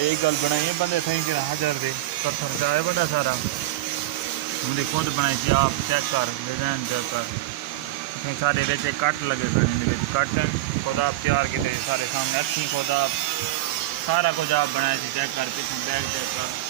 यही गल बनाई है बंदे थी कि हजार दे पत्थर का है बड़ा सारा हमने खुद बनाई थी आप चेक कर डिजाइन चेक कर सारे बच्चे कट लगे खड़े कट खुद आप तैयार किए सारे सामने अच्छी खुद आप सारा कुछ आप बनाए थे चेक कर पीछे बैग चेक कर